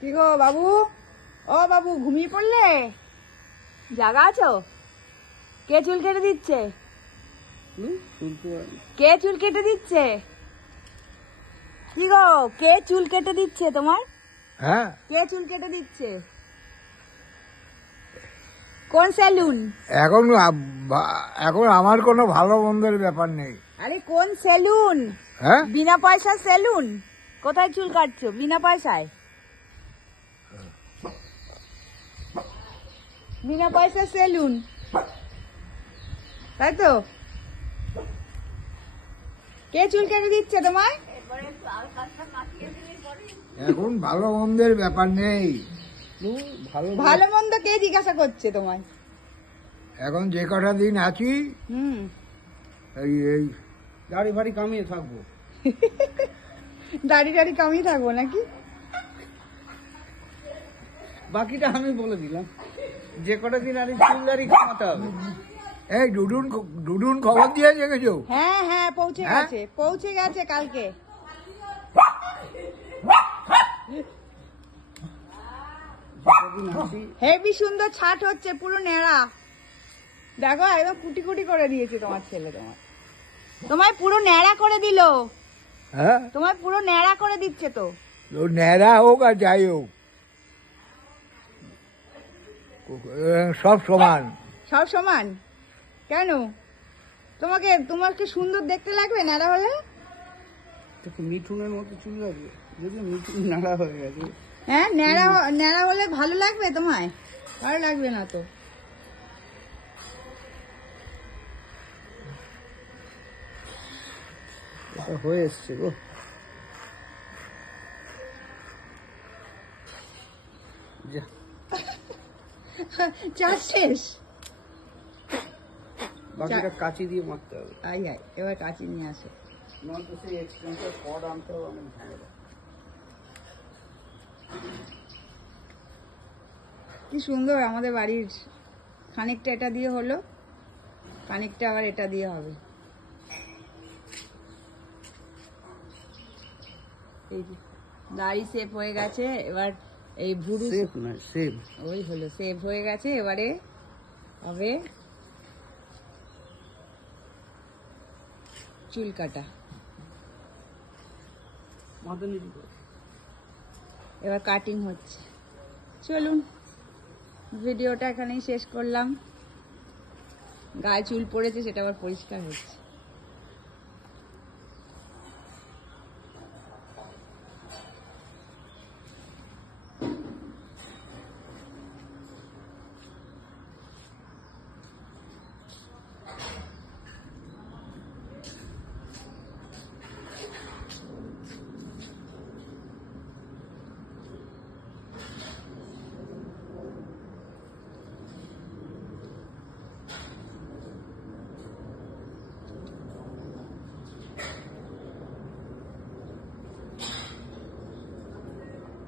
কি গো বাবু, ও বাবু ঘুমিয়ে পড়লে? জাগা আছো? কে চুল কেটে দিচ্ছে? কে চুল কেটে দিচ্ছে? কি গো, কে চুল কেটে দিচ্ছে তোমার? হ্যাঁ, কে চুল কেটে দিচ্ছে? কোন সেলুন? এখন এখন আমার কোনো ভালো মন্দের ব্যাপার নেই। আরে কোন সেলুন? হ্যাঁ, বিনা পয়সা সেলুন। কোথায় চুল কাটছো বিনা পয়সায়? বিনা পয়সা সেলুন, তাই তো? কে চুল কেটে দিচ্ছে তোমার? এখন ভালো মন্দের ব্যাপার নেই। ভালো মন্দ কে জিজ্ঞাসা করছে তোমায়? এখন যে কটা দিন আছি এই এই দাড়ি ফাড়ি কামিয়ে থাকবো। দাড়ি টাড়ি কামিয়ে থাকবো নাকি? বাকিটা আমি বলে দিলাম, যে কটা দিন আর চুল দাড়ি কামাতে হবে। এই ডুডুন খবর দিয়েছে কিছু? হ্যাঁ হ্যাঁ, পৌঁছে হ্যাঁ? গেছে, পৌঁছে গেছে কালকে। যতদিন আছি হেবি সুন্দর ছাট হচ্ছে, পুরো ন্যাড়া। দেখো একদম কুটি কুটি করে দিয়েছে তোমার ছেলে। তোমায় পুরো ন্যাড়া করে দিল। হ্যাঁ, তোমায় পুরো ন্যাড়া করে দিচ্ছে তো। ও ন্যাড়া হোক আর যাই হোক, সব সমান। সব সমান কেন? তোমাকে সুন্দর দেখতে লাগবে ন্যাড়া হলে? একটু মিঠুনের মতো চুল লাগবে, যদি মিঠুন নাড়া হয়ে গেছে। হ্যাঁ, ন্যাড়া হলে ভালো লাগবে তোমায়? ভালো লাগবে না তো। এটা হয়ে এসছে গো। যা, চাষ শেষ। বাকিটা কাঁচি দিয়ে মারতে হবে, আই আই, এবার কাঁচি নিয়ে আসো। নয়তো সেই এক্সপেন্সের পড আনতে হবে, অনেক ঝামেলা। কি সুন্দর আমাদের বাড়ির। খানিকটা এটা দিয়ে হলো, খানিকটা আবার এটা দিয়ে হবে। এই যে দাড়ি সেভ হয়ে গেছে, এবার এই ভুরু সেভ না, সেভ। ওই হলো, সেভ হয়ে গেছে। এবারে হবে চুল কাটা। মাথা নিচু করে। এবার কাটিং হচ্ছে। চলুন, ভিডিওটা এখানেই শেষ করলাম। গায়ে চুল পড়েছে, সেটা আবার পরিষ্কার হচ্ছে।